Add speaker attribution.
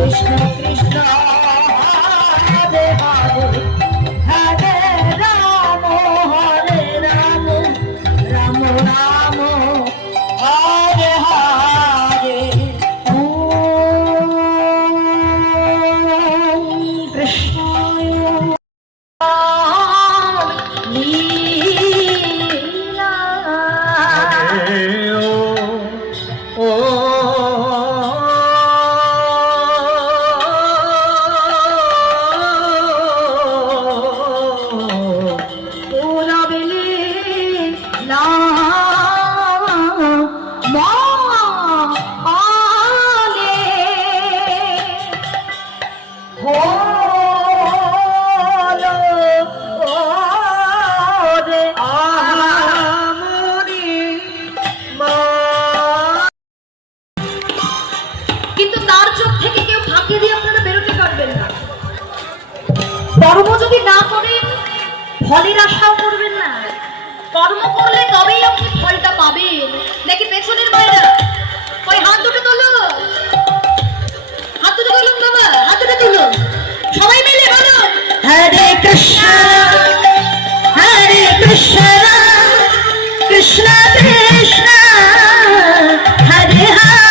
Speaker 1: কৃষ্ণ কৃষ্ণ হরে হরে তার চোখ থেকে কেউ ফাঁকি দিয়ে আপনারা বেরোতে পারবেন না। কর্ম যদি না করেন ফলের আশাও করবেন না। কর্ম করলে তবেই আপনি ফলটা পাবেন। নাকি পেছনের বাইরা ওই হাত দুটো তোলো। হাত দুটো তুলুন বাবা, হাত দুটো তুলুন সবাই মিলে বলো, হরে কৃষ্ণ হরে কৃষ্ণ কৃষ্ণ কৃষ্ণ, হরে হরে।